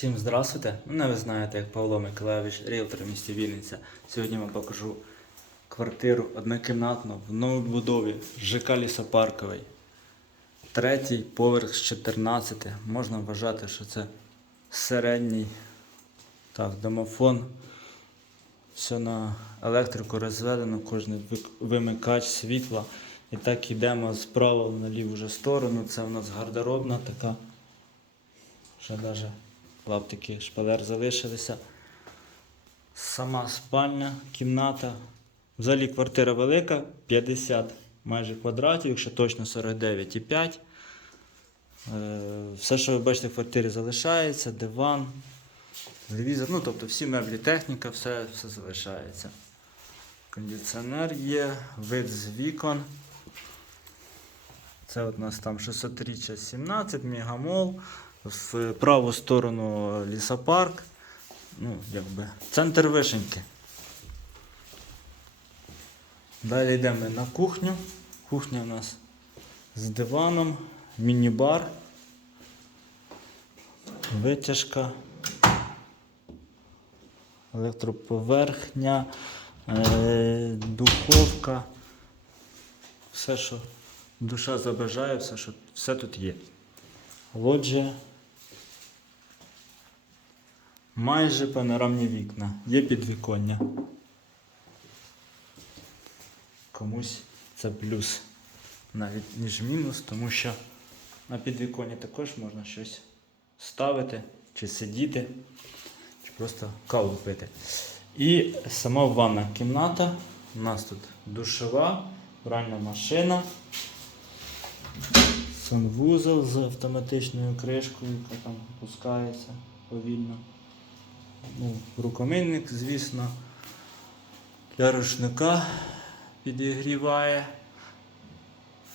Всім здравствуйте. Мене ви знаєте як Павло Миколаївич, ріелтор в місті Вінниця. Сьогодні вам покажу квартиру однокімнатну в новобудові ЖК Лісопарковий. Третій поверх з 14. Можна вважати, що це середній так, домофон. Все на електрику розведено, кожен вимикач світла. І так йдемо справа на ліву сторону. Це у нас гардеробна така. Ще навіть лаптики шпалер залишилися. Сама спальня, кімната. Взагалі квартира велика, 50 майже квадратів, якщо точно 49,5. Е, Все, що ви бачите в квартирі, залишається, диван, телевізор, ну тобто всі меблі, техніка, все, все залишається. Кондиціонер є, вид з вікон. Це от у нас там 600 17, мегамол. В праву сторону лісопарк. Ну, якби центр вишеньки. Далі йдемо на кухню. Кухня у нас з диваном, міні-бар, витяжка, електроповерхня, е, духовка. Все, що душа забажає, все, що, все тут є. Лоджія. Майже панорамні вікна. Є підвіконня. Комусь це плюс. Навіть ніж мінус, тому що на підвіконні також можна щось ставити, чи сидіти, чи просто каву пити. І сама ванна кімната. У нас тут душова, пральна машина. Санвузол з автоматичною кришкою, яка там опускається повільно. Ну, рукомийник, звісно, для рушника підігріває,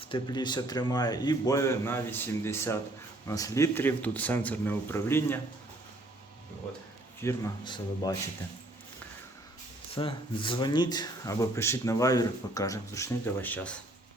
в теплі все тримає. І бойлер на 80 у нас літрів, тут сенсорне управління. От, фірма, все ви бачите. Це дзвоніть або пишіть на Viber, покажемо, зручний для вас час.